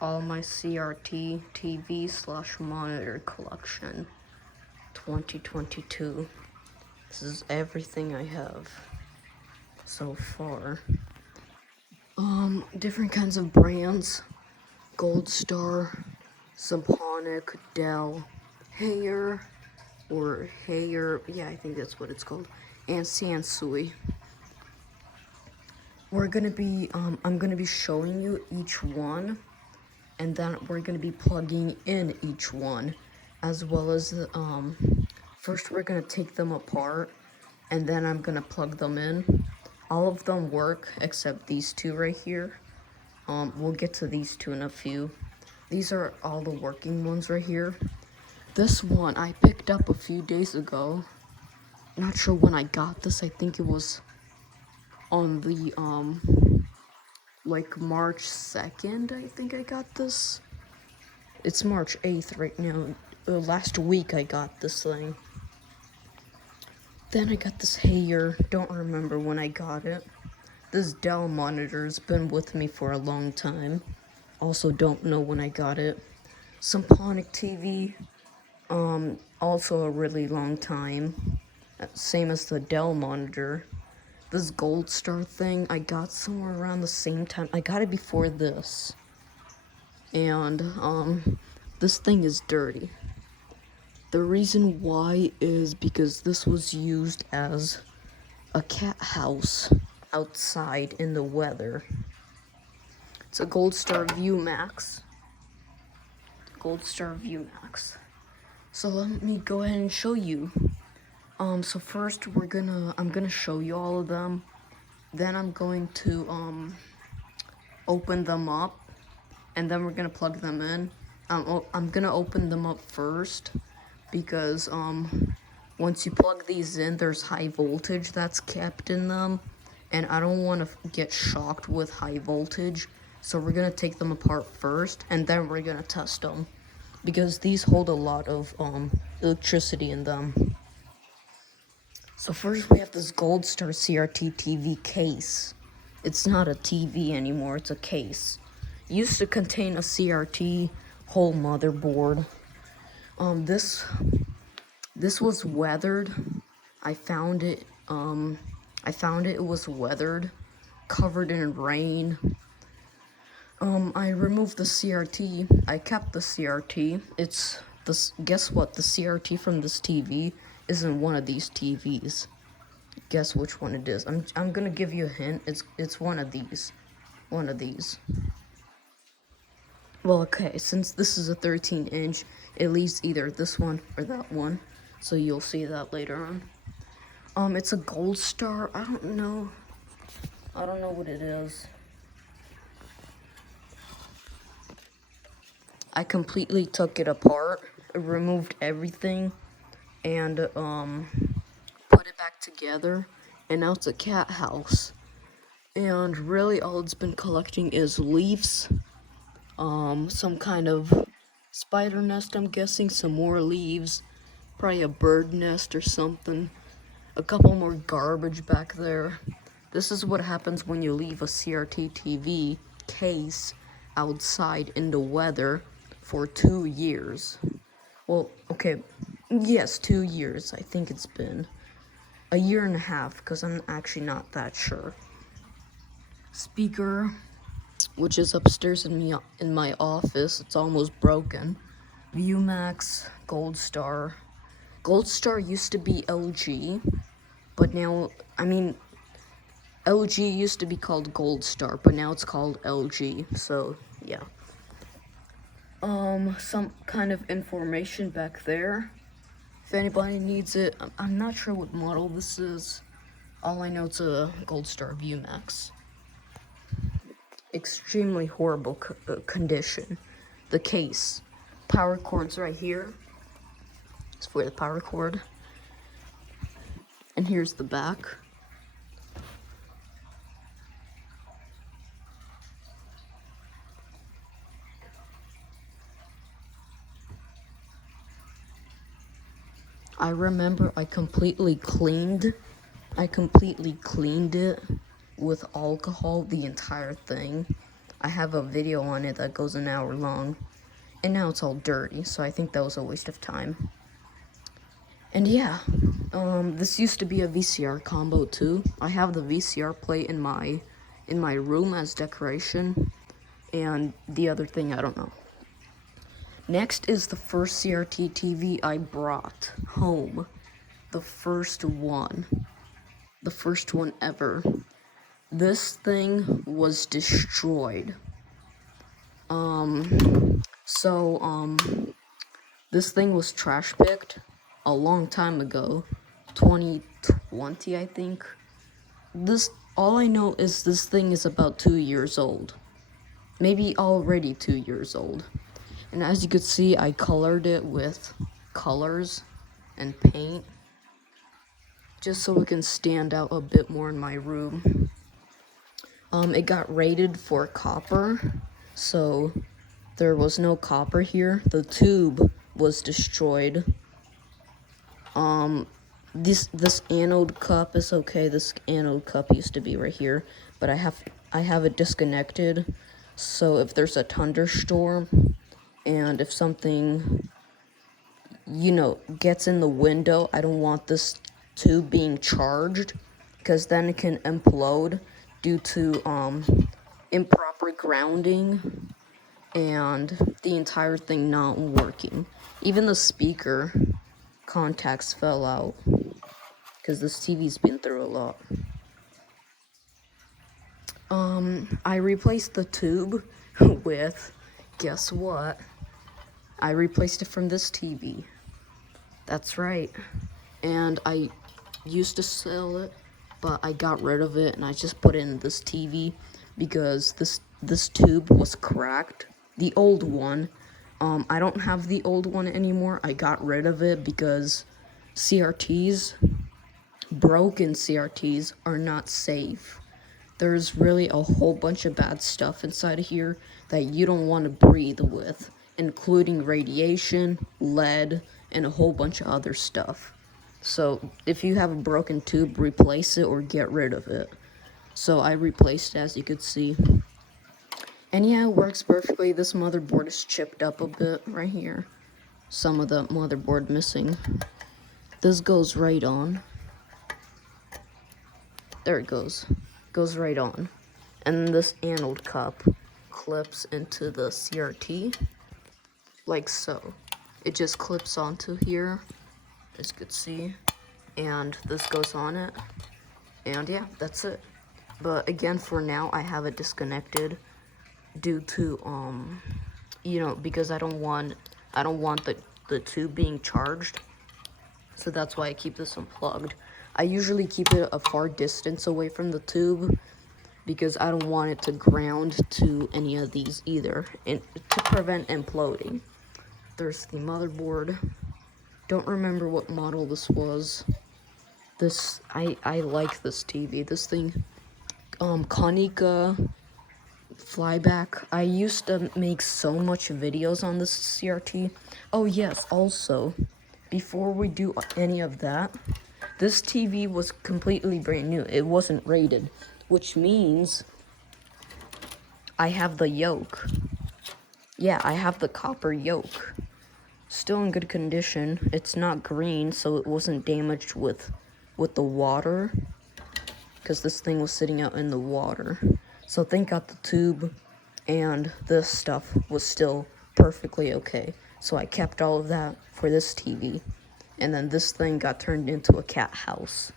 all my CRT TV / monitor collection 2022. This is everything I have so far. Different kinds of brands: Gold Star, Panasonic, Dell, Hayer, yeah, I think that's what it's called, and Sansui. I'm gonna be showing you each one, and then we're gonna be plugging in each one, as well as first we're gonna take them apart, and then I'm gonna plug them in. All of them work except these two right here. We'll get to these two in a few. These are all the working ones right here. This one I picked up a few days ago. Not sure when I got this. I think it was on the like March 2nd, I think I got this. It's March 8th right now. Last week I got this thing. Then I got this Hayer. Don't remember when I got it. This Dell Monitor's been with me for a long time. Also don't know when I got it. Panasonic TV. Also a really long time. Same as the Dell Monitor. This Gold Star thing I got somewhere around the same time. I got it before this. And this thing is dirty. The reason why is because this was used as a cat house outside in the weather. It's a Gold Star ViewMax. Gold Star ViewMax. So let me go ahead and show you. So first I'm gonna show you all of them. Then I'm going to open them up, and then we're gonna plug them in. I'm gonna open them up first because once you plug these in, there's high voltage that's kept in them, and I don't want to get shocked with high voltage. So we're gonna take them apart first, and then we're gonna test them because these hold a lot of electricity in them. So first we have this Gold Star CRT TV case. It's not a TV anymore, it's a case. It used to contain a CRT whole motherboard. This was weathered. I found it was weathered, covered in rain. I removed the CRT. I kept the CRT. Guess what? The CRT from this TV isn't one of these TVs. Guess which one it is. I'm gonna give you a hint. It's one of these. One of these. Well, okay, since this is a 13-inch, it leaves either this one or that one. So you'll see that later on. It's a Gold Star. I don't know what it is. I completely took it apart, removed everything, and put it back together, and now it's a cat house. And really all it's been collecting is leaves, some kind of spider nest, I'm guessing, some more leaves, probably a bird nest or something, a couple more garbage back there. This is what happens when you leave a CRT TV case outside in the weather for 2 years. Well, okay, yes, 2 years. I think it's been a year and a half, because I'm actually not that sure. Speaker, which is upstairs in my office. It's almost broken. ViewMax, Gold Star. Gold Star used to be LG, but now, LG used to be called Gold Star, but now it's called LG, so yeah. Some kind of information back there. If anybody needs it, I'm not sure what model this is. All I know, it's a Gold Star ViewMax. Extremely horrible condition. The case. Power cord's right here. It's for the power cord. And here's the back. I remember I completely cleaned it with alcohol, the entire thing. I have a video on it that goes an hour long, and now it's all dirty, so I think that was a waste of time. And yeah, this used to be a VCR combo too. I have the VCR plate in my room as decoration, and the other thing, I don't know. Next is the first CRT TV I brought home. The first one ever. This thing was destroyed. This thing was trash picked a long time ago, 2020, I think. All I know is this thing is about 2 years old. Maybe already 2 years old. And as you could see, I colored it with colors and paint, just so it can stand out a bit more in my room. It got rated for copper, so there was no copper here. The tube was destroyed. This anode cup is okay. This anode cup used to be right here, but I have it disconnected. So if there's a thunderstorm and if something, gets in the window, I don't want this tube being charged, because then it can implode due to improper grounding and the entire thing not working. Even the speaker contacts fell out, because this TV's been through a lot. I replaced the tube with, guess what? I replaced it from this TV. That's right. And I used to sell it, but I got rid of it and I just put it in this TV because this tube was cracked. The old one. I don't have the old one anymore. I got rid of it because broken CRTs are not safe. There's really a whole bunch of bad stuff inside of here that you don't want to breathe with, including radiation, lead, and a whole bunch of other stuff. So if you have a broken tube, replace it or get rid of it. So I replaced it, as you could see. And yeah, it works perfectly. This motherboard is chipped up a bit right here. Some of the motherboard missing. This goes right on. There it goes. Goes right on. And this anode cup clips into the CRT, like so. It just clips onto here, as you could see, and this goes on it, and yeah, that's it. But again, for now, I have it disconnected due to, because I don't want the tube being charged, so that's why I keep this unplugged. I usually keep it a far distance away from the tube, because I don't want it to ground to any of these either, and to prevent imploding. There's the motherboard. Don't remember what model this was. I like this TV. This thing, Konica flyback. I used to make so much videos on this CRT. Oh yes, also, before we do any of that, this TV was completely brand new. It wasn't rated, which means I have the yoke. Yeah, I have the copper yoke. Still in good condition. It's not green, so it wasn't damaged with the water, because this thing was sitting out in the water. So thank God the tube and this stuff was still perfectly okay. So I kept all of that for this TV. And then this thing got turned into a cat house.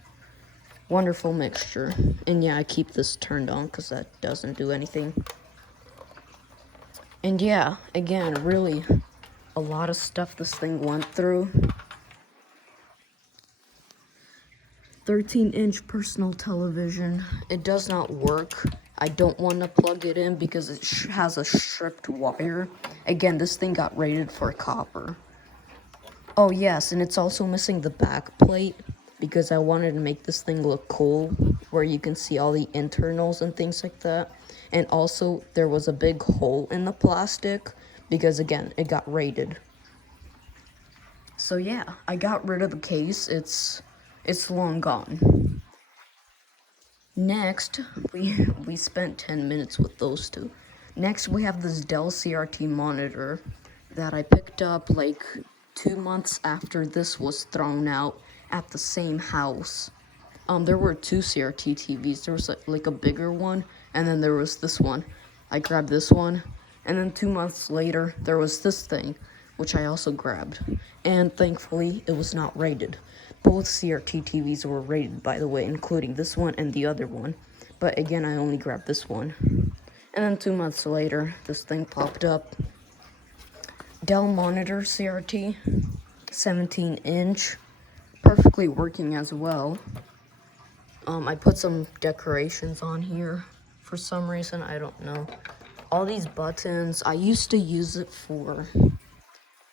Wonderful mixture. And yeah, I keep this turned on because that doesn't do anything. And yeah, again, really a lot of stuff this thing went through. 13-inch personal television. It does not work. I don't want to plug it in because it has a stripped wire. Again, this thing got rated for copper. Oh yes, and it's also missing the back plate because I wanted to make this thing look cool, where you can see all the internals and things like that. And also, there was a big hole in the plastic because, again, it got rated. So yeah, I got rid of the case. It's long gone. Next, we spent 10 minutes with those two. Next, we have this Dell CRT monitor that I picked up like 2 months after this was thrown out at the same house. There were two CRT TVs. There was like a bigger one, and then there was this one. I grabbed this one, and then 2 months later, there was this thing, which I also grabbed. And thankfully, it was not rated. Both CRT TVs were rated, by the way, including this one and the other one. But again, I only grabbed this one. And then 2 months later, this thing popped up. Dell Monitor CRT, 17-inch, perfectly working as well. I put some decorations on here for some reason, I don't know. All these buttons, I used to use it for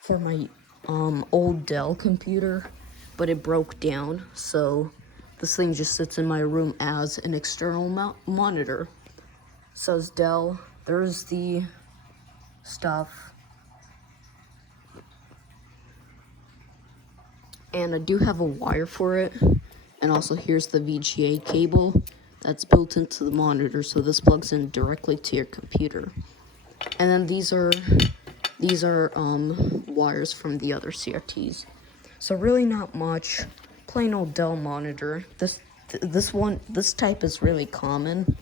my old Dell computer, but it broke down, so this thing just sits in my room as an external monitor. Says Dell. There's the stuff. And I do have a wire for it. And also here's the VGA cable that's built into the monitor, so this plugs in directly to your computer. And then these are wires from the other CRTs. So really not much. Plain old Dell monitor. This type is really common.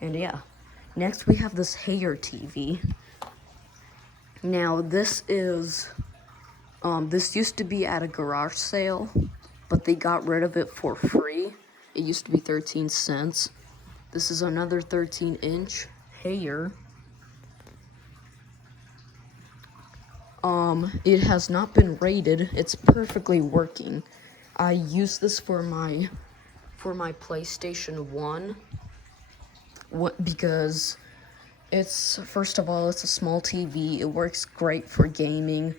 And yeah. Next we have this Hayer TV. Now this is this used to be at a garage sale, but they got rid of it for free. It used to be 13 cents. This is another 13-inch Hayer. It has not been rated. It's perfectly working. I use this for my PlayStation 1. Because it's, first of all, it's a small TV. It works great for gaming,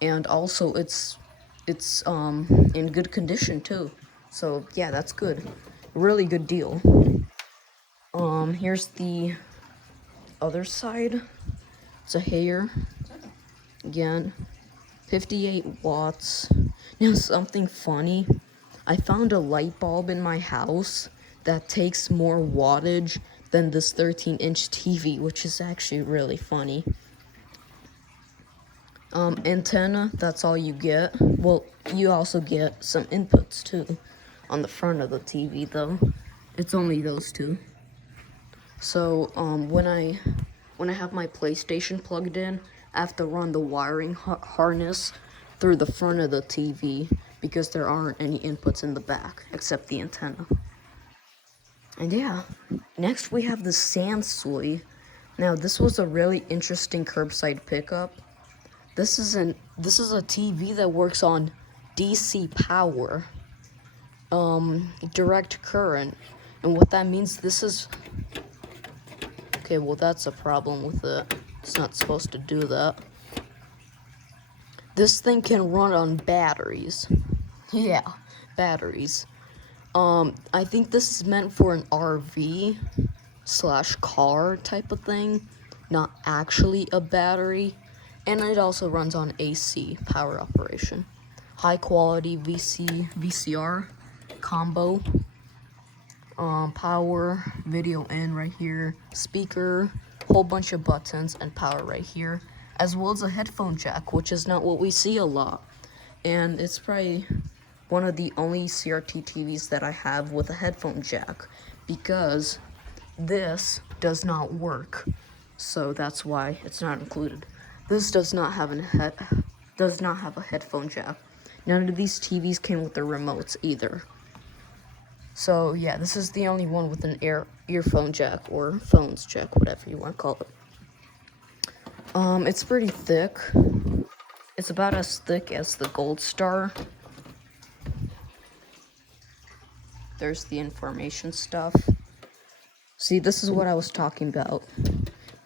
and also it's in good condition too. So yeah, that's good. Really good deal. Here's the other side. It's a Hayer. Again, 58 watts. Now something funny. I found a light bulb in my house that takes more wattage than this 13-inch TV, which is actually really funny. Antenna, that's all you get. Well, you also get some inputs too on the front of the TV, though. It's only those two. So, when I have my PlayStation plugged in, I have to run the wiring harness through the front of the TV because there aren't any inputs in the back except the antenna. And yeah, next we have the Sansui. Now this was a really interesting curbside pickup. This is a TV that works on DC power, direct current, and what that means, this is, okay, well that's a problem with it. It's not supposed to do that. This thing can run on batteries. Yeah, batteries. I think this is meant for an RV/car type of thing, not actually a battery. And it also runs on AC power operation. High quality VCR Combo. Power, video in right here, speaker, whole bunch of buttons, and power right here, as well as a headphone jack, which is not what we see a lot. And it's probably one of the only CRT TVs that I have with a headphone jack, because this does not work. So that's why it's not included. This does not have a headphone jack. None of these TVs came with their remotes either. So yeah, this is the only one with an earphone jack or phones jack, whatever you want to call it. It's pretty thick. It's about as thick as the Gold Star. There's the information stuff. See, this is what I was talking about.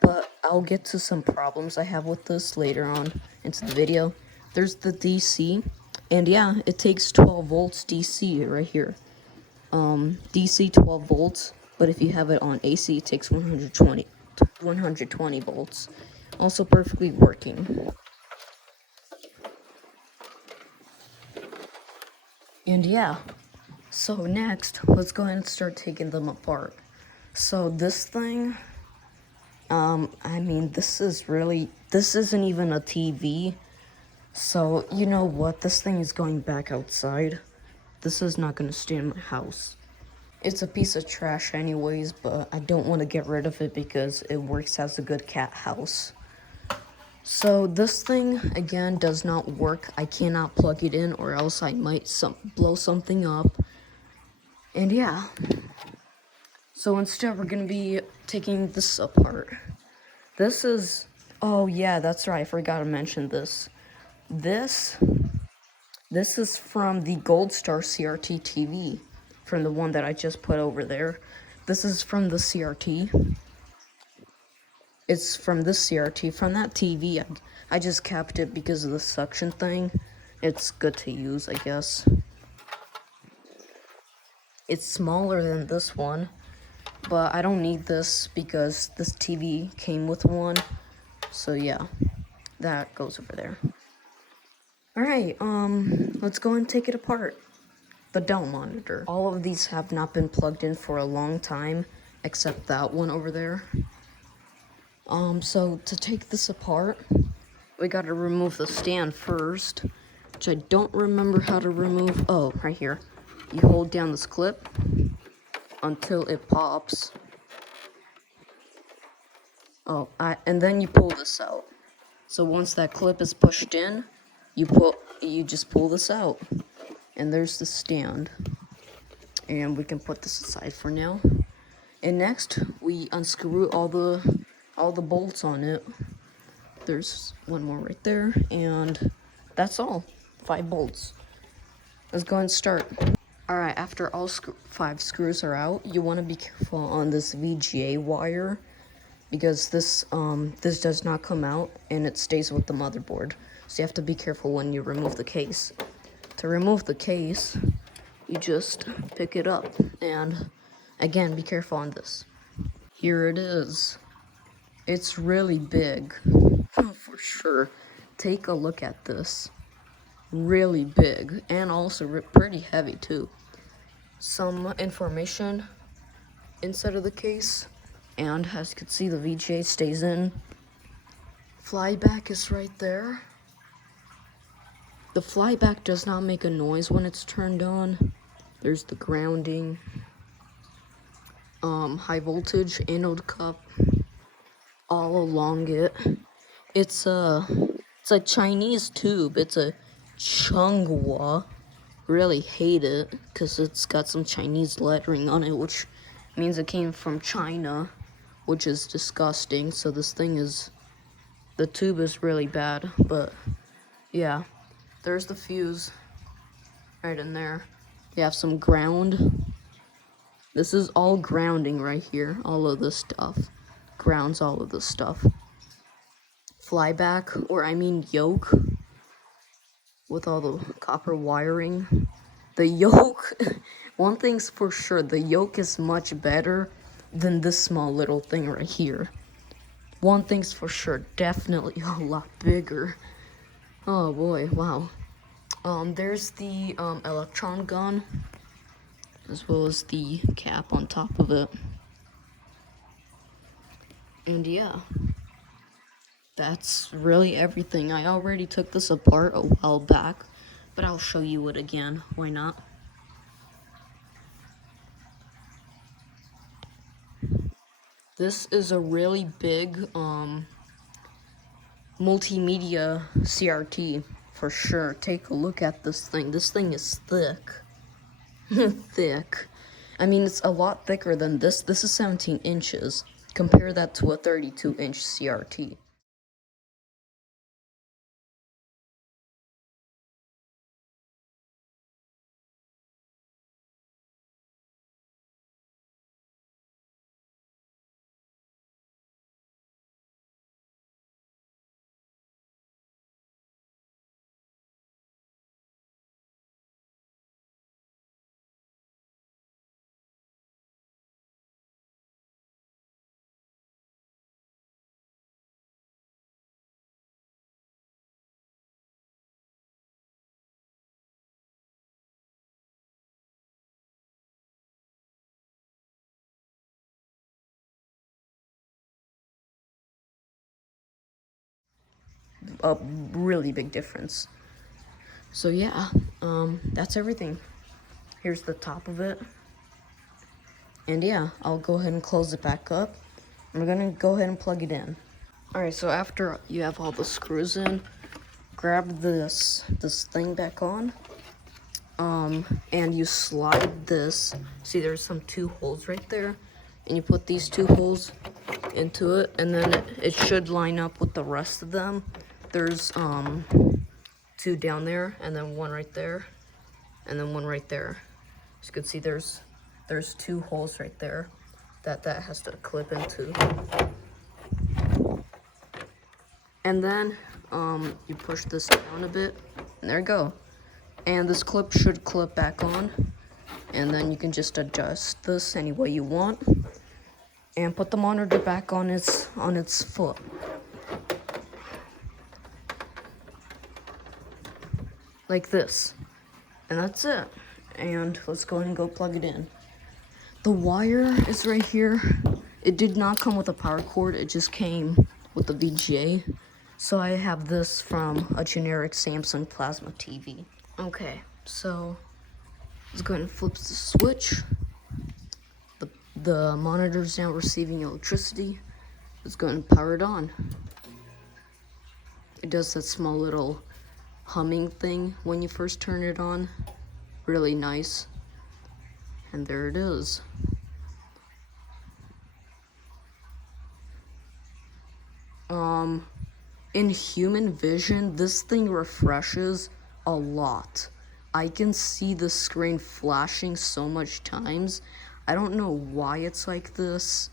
But I'll get to some problems I have with this later on into the video. There's the DC, and yeah, it takes 12 volts DC right here. DC 12 volts, but if you have it on AC, it takes 120 volts. Also perfectly working. And yeah, so next, let's go ahead and start taking them apart. So this thing I mean, this isn't even a TV. So, you know what? This thing is going back outside. This is not gonna stay in my house. It's a piece of trash anyways, but I don't want to get rid of it because it works as a good cat house. So this thing, again, does not work. I cannot plug it in or else I might blow something up. And yeah. So instead, we're going to be taking this apart. This is... Oh yeah, that's right. I forgot to mention this. This is from the Gold Star CRT TV. From the one that I just put over there. This is from the CRT. It's from this CRT. From that TV, I just kept it because of the suction thing. It's good to use, I guess. It's smaller than this one, but I don't need this because this TV came with one. So yeah, that goes over there. Alright, let's go and take it apart. The Dell Monitor. All of these have not been plugged in for a long time, except that one over there. So to take this apart, we gotta remove the stand first, which I don't remember how to remove. Oh, right here. You hold down this clip until it pops. Oh, and then you pull this out. So once that clip is pushed in, you just pull this out. And there's the stand. And we can put this aside for now. And next, we unscrew all the bolts on it. There's one more right there, and that's all. 5 bolts. Let's go and start. Alright, after all 5 screws are out, you want to be careful on this VGA wire, because this does not come out, and it stays with the motherboard. So you have to be careful when you remove the case. To remove the case, you just pick it up, and again, be careful on this. Here it is. It's really big, for sure. Take a look at this. Really big, and also pretty heavy too. Some information inside of the case, and as you can see, the VGA stays in. Flyback is right there. The flyback does not make a noise when it's turned on. There's the grounding. High voltage anode cup all along it. It's a Chinese tube. It's a Changhua. Really hate it because it's got some Chinese lettering on it, which means it came from China, which is disgusting. So this thing is, the tube is really bad, but yeah, there's the fuse right in there. You have some ground. This is all grounding right here. All of this stuff grounds all of this stuff. Flyback, or I mean yoke, with all the copper wiring. The yoke, one thing's for sure, the yoke is much better than this small little thing right here. One thing's for sure, definitely a lot bigger. Oh boy, wow. There's the electron gun, as well as the cap on top of it. And yeah, that's really everything. I already took this apart a while back, but I'll show you it again. Why not? This is a really big multimedia CRT for sure. Take a look at this thing. This thing is thick. Thick. I mean, it's a lot thicker than this. This is 17 inches. Compare that to a 32-inch CRT. a really big difference. So yeah, that's everything. Here's the top of it. And yeah, I'll go ahead and close it back up. We're gonna go ahead and plug it in. Alright, so after you have all the screws in, grab this thing back on. And you slide this. See, there's some 2 holes right there. And you put these 2 holes into it, and then it should line up with the rest of them. There's 2 down there, and then 1 right there, and then 1 right there. As you can see, there's 2 holes right there that has to clip into. And then you push this down a bit, and there you go. And this clip should clip back on, and then you can just adjust this any way you want, and put the monitor back on its foot. Like this. And that's it. And let's go ahead and go plug it in. The wire is right here. It did not come with a power cord, it just came with the VGA. So I have this from a generic Samsung plasma TV. Okay, so let's go ahead and flip the switch. The monitor's now receiving electricity. Let's go ahead and power it on. It does that small little humming thing when you first turn it on. Really nice. And there it is. In human vision, this thing refreshes a lot. I can see the screen flashing so much times. I don't know why it's like this,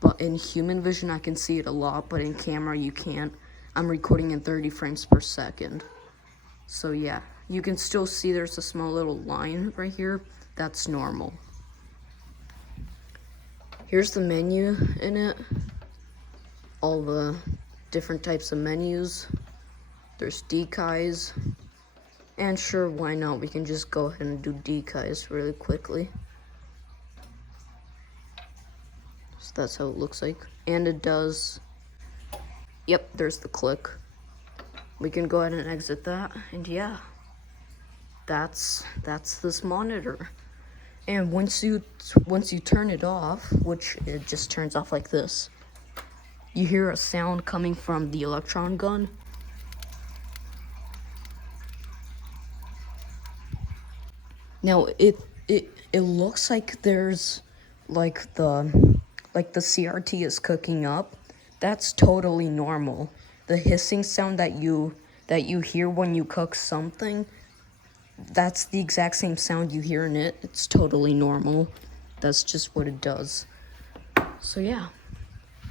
but in human vision I can see it a lot, but in camera you can't. I'm recording in 30 frames per second. So yeah, you can still see there's a small little line right here. That's normal. Here's the menu in it. All the different types of menus. There's decais. And sure, why not? We can just go ahead and do decais really quickly. So that's how it looks like. And it does. Yep, there's the click. We can go ahead and exit that. And yeah, that's this monitor. And once you turn it off, which it just turns off like this, you hear a sound coming from the electron gun. Now it looks like there's like the CRT is cooking up. That's totally normal. The hissing sound that you hear when you cook something, that's the exact same sound you hear in it. It's totally normal. That's just what it does. So yeah,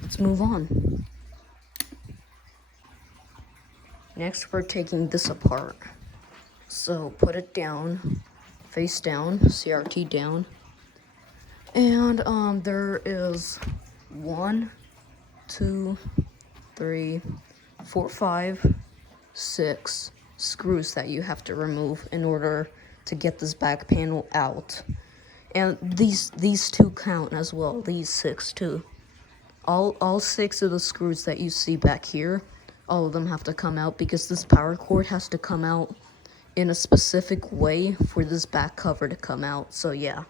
let's move on. Next, we're taking this apart. So put it down, face down, CRT down. And there is 1, 2, 3, 4, 5, 6 screws that you have to remove in order to get this back panel out. And these 2 count as well, these 6 too. All 6 of the screws that you see back here, all of them have to come out because this power cord has to come out in a specific way for this back cover to come out. So yeah.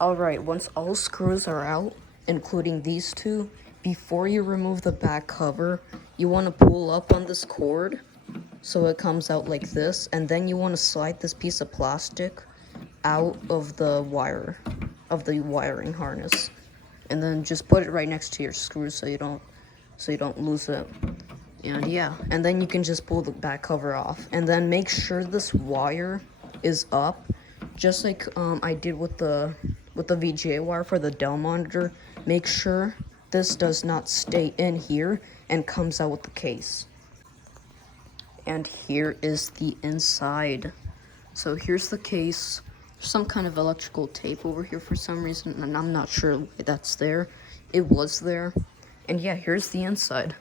Alright, once all screws are out, including these 2, before you remove the back cover, you want to pull up on this cord so it comes out like this, and then you want to slide this piece of plastic out of the wiring harness, and then just put it right next to your screw so you don't lose it. And yeah, and then you can just pull the back cover off, and then make sure this wire is up, just like I did with the VGA wire for the Dell monitor. Make sure this does not stay in here and comes out with the case. And here is the inside. So here's the case. There's some kind of electrical tape over here for some reason, and I'm not sure why that's there. It was there. And yeah, here's the inside.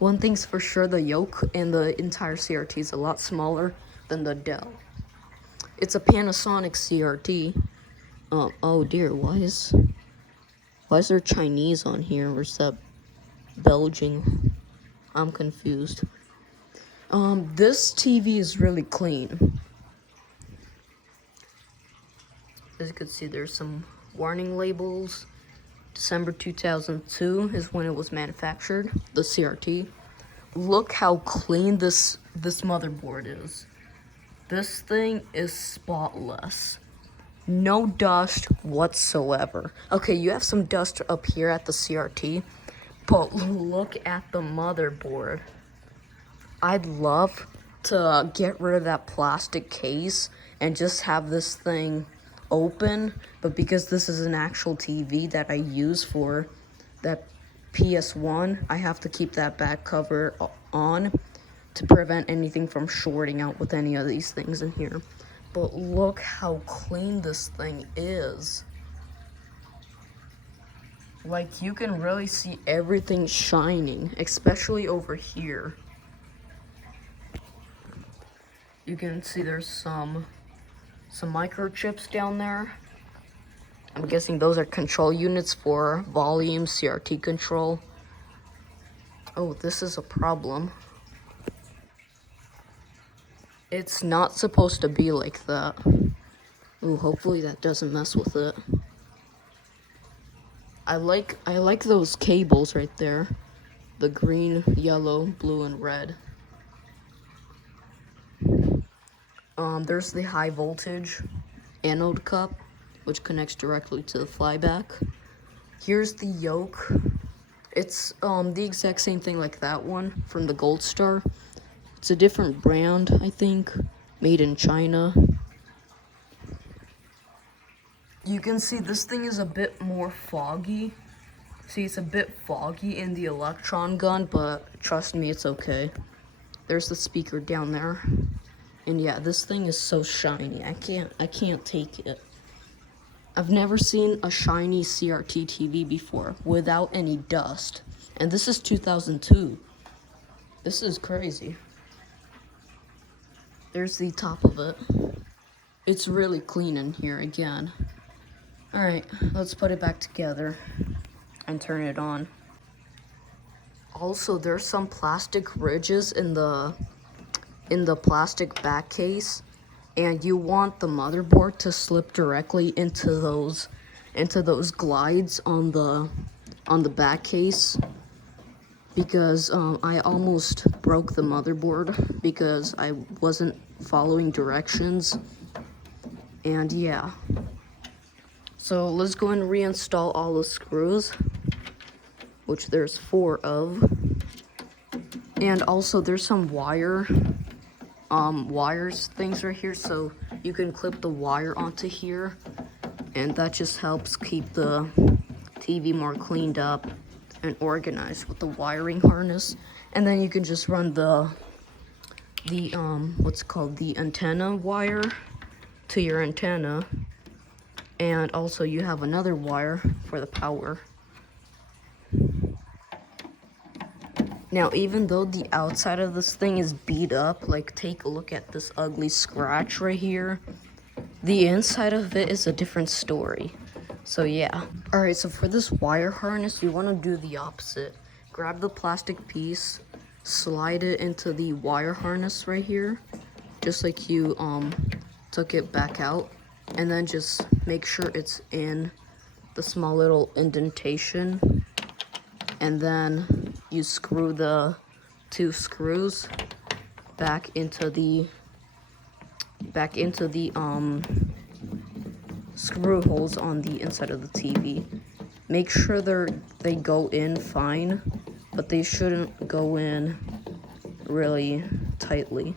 One thing's for sure, the yoke in the entire CRT is a lot smaller than the Dell. It's a Panasonic CRT. Oh dear, why is there Chinese on here? Where's that Belgian? I'm confused. This TV is really clean. As you can see, there's some warning labels. December 2002 is when it was manufactured, the CRT. Look how clean this motherboard is. This thing is spotless. No dust whatsoever. Okay, you have some dust up here at the CRT, but look at the motherboard. I'd love to get rid of that plastic case and just have this thing open, but because this is an actual TV that I use for that PS1, I have to keep that back cover on to prevent anything from shorting out with any of these things in here. But look how clean this thing is. Like, you can really see everything shining, especially over here. You can see there's some microchips down there. I'm guessing those are control units for volume, CRT control. Oh, this is a problem. It's not supposed to be like that. Ooh, hopefully that doesn't mess with it. I like those cables right there. The green, yellow, blue, and red. There's the high voltage anode cup, which connects directly to the flyback. Here's the yoke. It's the exact same thing like that one from the Gold Star. It's a different brand, I think, made in China. You can see this thing is a bit more foggy. See, it's a bit foggy in the electron gun, but trust me, it's okay. There's the speaker down there. And yeah, this thing is so shiny. I can't take it. I've never seen a shiny CRT TV before without any dust. And this is 2002. This is crazy. There's the top of it. It's really clean in here again. Alright, let's put it back together and turn it on. Also, there's some plastic ridges in the plastic back case, and you want the motherboard to slip directly into those glides on the back case, because I almost broke the motherboard because I wasn't following directions. And yeah, so let's go and reinstall all the screws, which there's 4 of. And also there's some wires things right here, so you can clip the wire onto here, and that just helps keep the TV more cleaned up and organized with the wiring harness. And then you can just run the what's called the antenna wire to your antenna, and also you have another wire for the power. Now, even though the outside of this thing is beat up, like take a look at this ugly scratch right here, the inside of it is a different story. So yeah. Alright, so for this wire harness, you want to do the opposite. Grab the plastic piece, slide it into the wire harness right here, just like you took it back out, and then just make sure it's in the small little indentation, and then you screw the 2 screws back into the screw holes on the inside of the TV. Make sure they go in fine, but they shouldn't go in really tightly,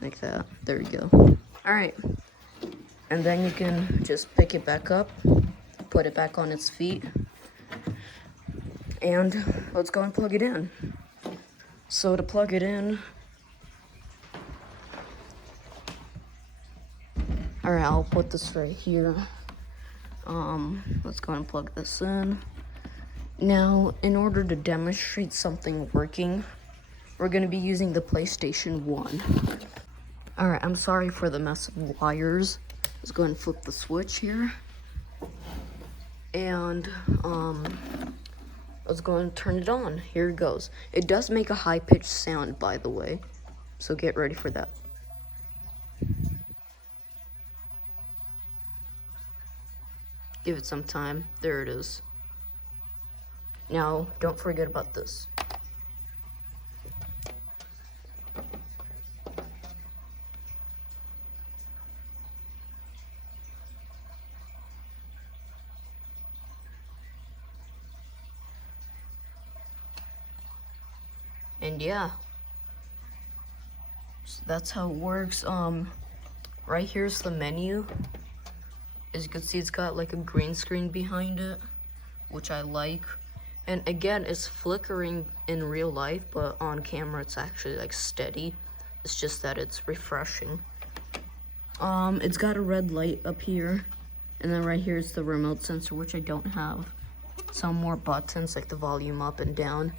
like that. There you go. Alright, and then you can just pick it back up, put it back on its feet, and let's go and plug it in. So to plug it in, alright, I'll put this right here. Let's go and plug this in. Now, in order to demonstrate something working, we're going to be using the PlayStation 1. Alright, I'm sorry for the mess of wires. Let's go ahead and flip the switch here. And, Let's go and turn it on. Here it goes. It does make a high-pitched sound, by the way, so get ready for that. Give it some time. There it is. Now, don't forget about this. And yeah, so that's how it works. Right here's the menu. As you can see, it's got like a green screen behind it, which I like. And again, it's flickering in real life, but on camera it's actually like steady. It's just that it's refreshing. It's got a red light up here, and then right here is the remote sensor, which I don't have. Some more buttons like the volume up and down.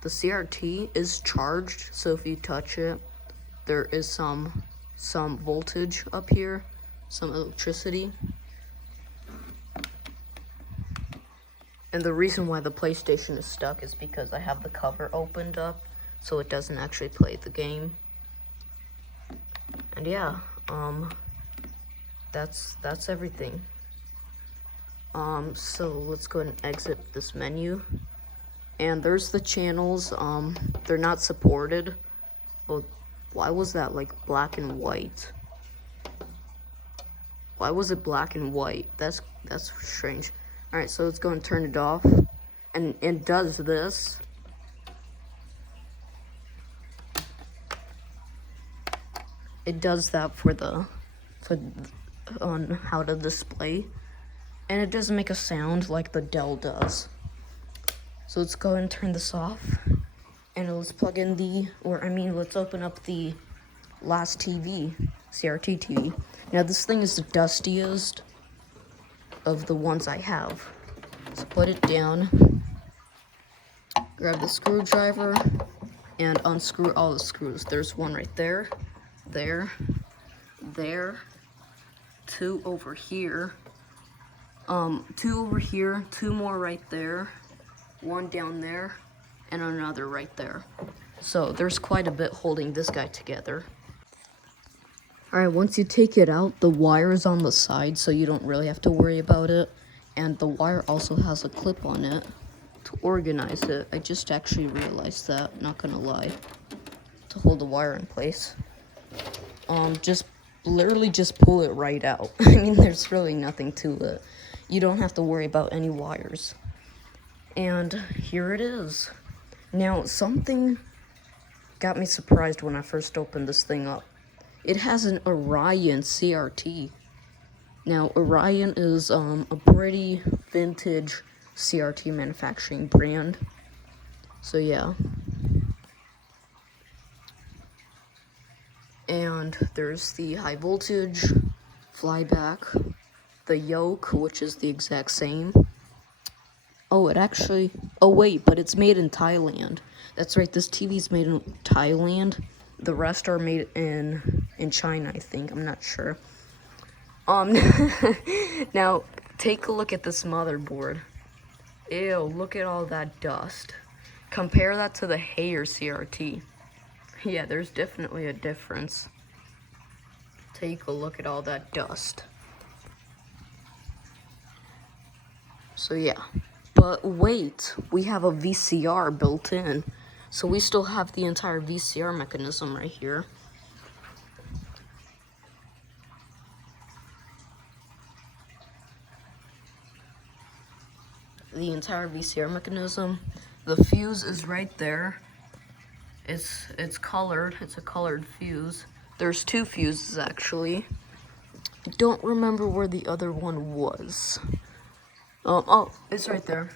The CRT is charged, so if you touch it, there is some voltage up here, some electricity. And the reason why the PlayStation is stuck is because I have the cover opened up, so it doesn't actually play the game. And yeah, that's everything. So let's go ahead and exit this menu. And there's the channels. They're not supported. Well, why was that like black and white? Why was it black and white? That's strange. All right, so let's go and turn it off. And it does this. It does that on how to display. And it doesn't make a sound like the Dell does. So let's go and turn this off, and let's plug in let's open up the last TV, CRT TV. Now this thing is the dustiest of the ones I have. So put it down, grab the screwdriver, and unscrew all the screws. There's one right there, there, two over here, two more right there, one down there, and another right there. So there's quite a bit holding this guy together. Alright, once you take it out, the wire is on the side, so you don't really have to worry about it. And the wire also has a clip on it to organize it. I just actually realized that, not gonna lie, to hold the wire in place. Literally just pull it right out. I mean, there's really nothing to it. You don't have to worry about any wires. And here it is. Now, something got me surprised when I first opened this thing up. It has an Orion CRT. Now, Orion is a pretty vintage CRT manufacturing brand. So yeah. And there's the high voltage, flyback, the yoke, which is the exact same. Oh, wait, but it's made in Thailand. That's right, this TV's made in Thailand. The rest are made in China, I think. I'm not sure. Now, take a look at this motherboard. Ew, look at all that dust. Compare that to the Hayer CRT. Yeah, there's definitely a difference. Take a look at all that dust. So yeah. But wait, we have a VCR built in. So we still have the entire VCR mechanism right here. The entire VCR mechanism. The fuse is right there. It's colored. It's a colored fuse. There's two fuses actually. I don't remember where the other one was. Oh, it's right there.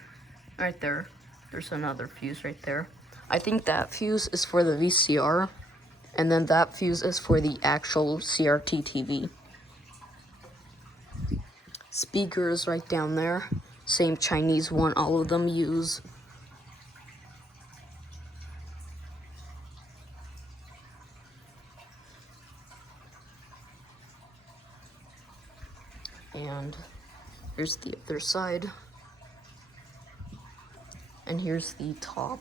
Right there. There's another fuse right there. I think that fuse is for the VCR, and then that fuse is for the actual CRT TV. Speakers right down there. Same Chinese one all of them use. And here's the other side. And here's the top.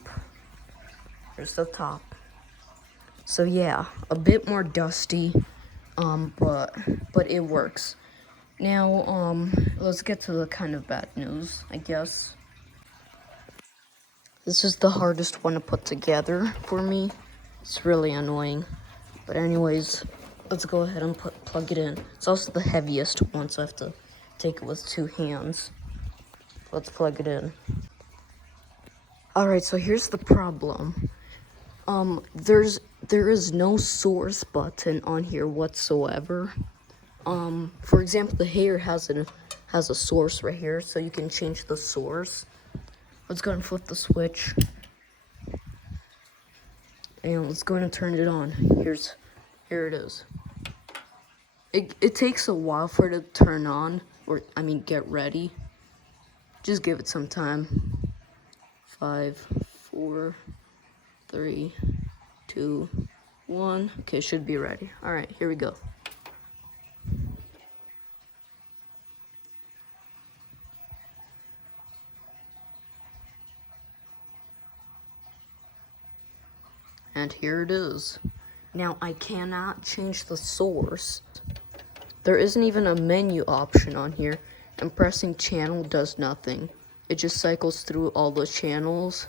Here's the top. So yeah, a bit more dusty, but it works. Now, let's get to the kind of bad news, I guess. This is the hardest one to put together for me. It's really annoying. But anyways, let's go ahead and plug it in. It's also the heaviest one, so I have to take it with 2 hands. Let's plug it in. Alright, so here's the problem. There is no source button on here whatsoever. For example, the hair has a source right here, so you can change the source. Let's go ahead and flip the switch. And let's go ahead and turn it on. Here it is. It takes a while for it to turn on, or I mean get ready. Just give it some time. 5, 4, 3, 2, 1. Okay, should be ready. Alright, here we go. And here it is. Now, I cannot change the source. There isn't even a menu option on here, and pressing channel does nothing. It just cycles through all the channels.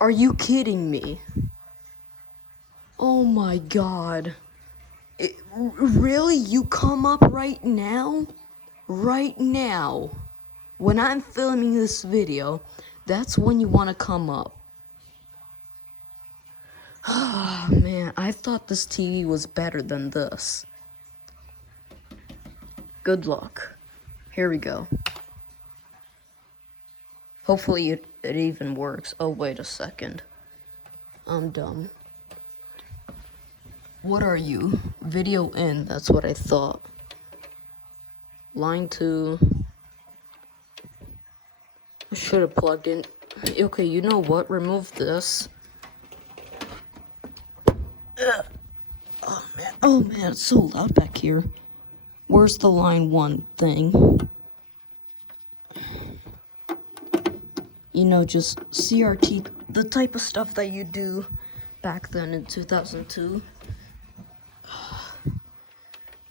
Are you kidding me? Oh my god. Really? You come up right now? Right now. When I'm filming this video, that's when you want to come up. Oh man, I thought this TV was better than this. Good luck. Here we go. Hopefully it even works. Oh, wait a second. I'm dumb. What are you? Video in, that's what I thought. Line 2. I should have plugged in. Okay, you know what? Remove this. Oh man, it's so loud back here. Where's the line 1 thing? You know, just CRT, the type of stuff that you do back then in 2002.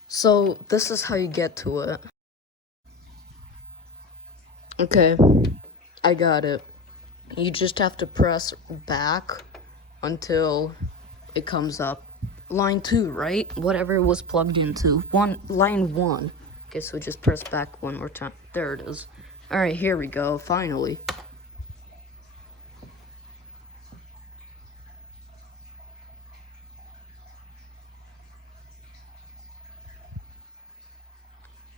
So, this is how you get to it. Okay, I got it. You just have to press back until it comes up. Line 2, right? Whatever it was plugged into. Line 1. Okay, so just press back one more time. There it is. Alright, here we go, finally.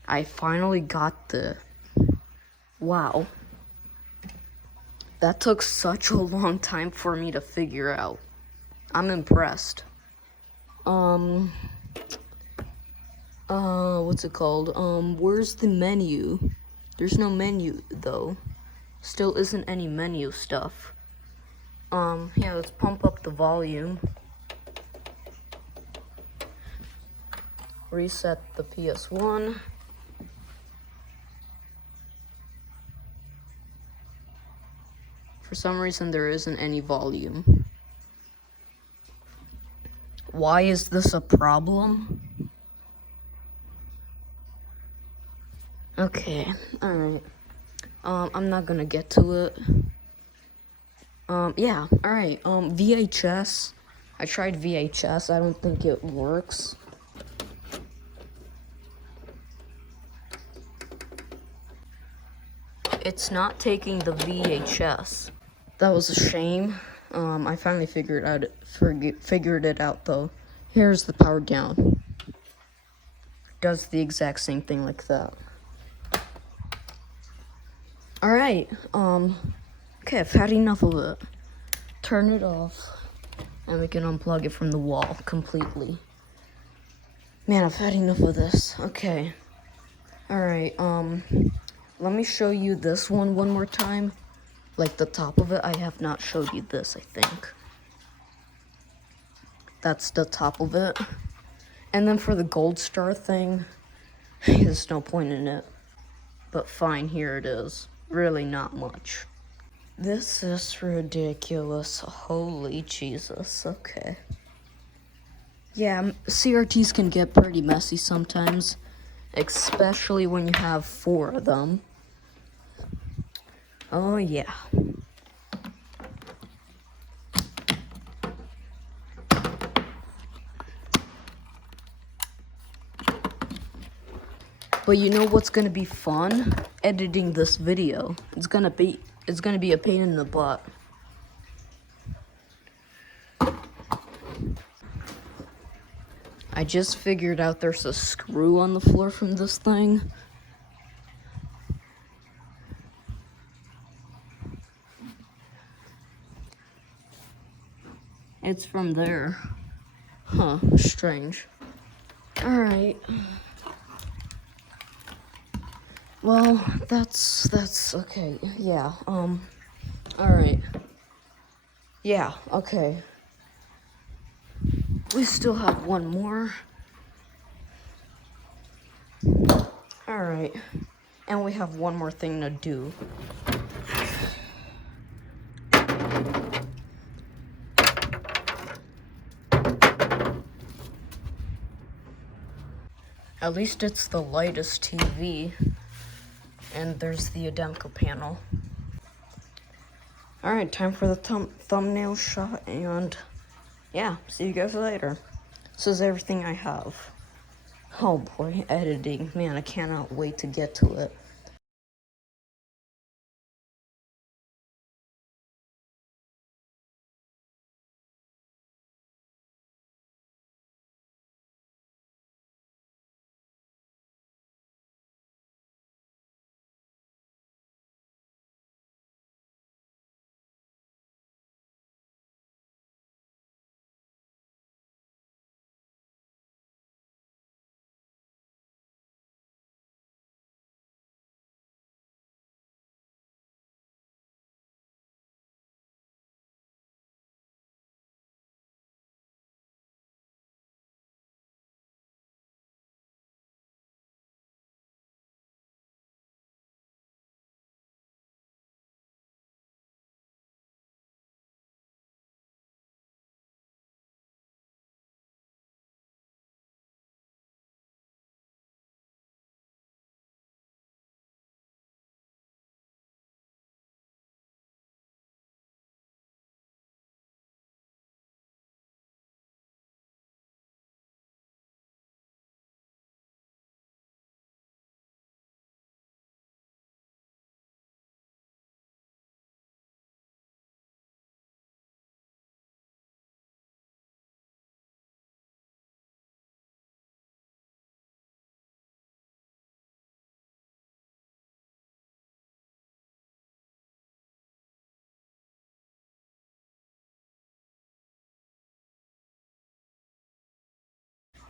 I finally got the... Wow. That took such a long time for me to figure out. I'm impressed. What's it called? Where's the menu? There's no menu, though. Still isn't any menu stuff. Yeah, let's pump up the volume. Reset the PS1. For some reason, there isn't any volume. Why is this a problem? Okay, alright. I'm not gonna get to it. Yeah, alright. VHS. I tried VHS. I don't think it works. It's not taking the VHS. That was a shame. I finally figured it out though. Here's the power down. Does the exact same thing like that. Alright, okay, I've had enough of it. Turn it off, and we can unplug it from the wall completely. Man, I've had enough of this. Okay. Alright, let me show you this one more time. Like the top of it. I have not showed you this, I think. That's the top of it. And then for the gold star thing, there's no point in it. But fine, here it is. really not much. This is ridiculous. Holy Jesus. Okay. Yeah, CRTs can get pretty messy sometimes, especially when you have 4 of them. Oh yeah. But you know what's gonna be fun? Editing this video. It's gonna be a pain in the butt. I just figured out there's a screw on the floor from this thing. It's from there. Huh, strange. Alright. Well, that's okay. Yeah, alright. Yeah, okay. We still have one more. Alright. And we have one more thing to do. At least it's the lightest TV. And there's the Ademco panel. Alright, time for the thumbnail shot, and yeah, see you guys later. This is everything I have. Oh boy, editing. Man, I cannot wait to get to it.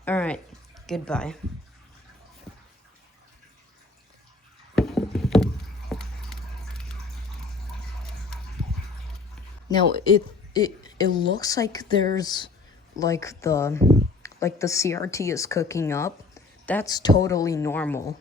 Alright, goodbye. Now it looks like there's like the CRT is cooking up. That's totally normal.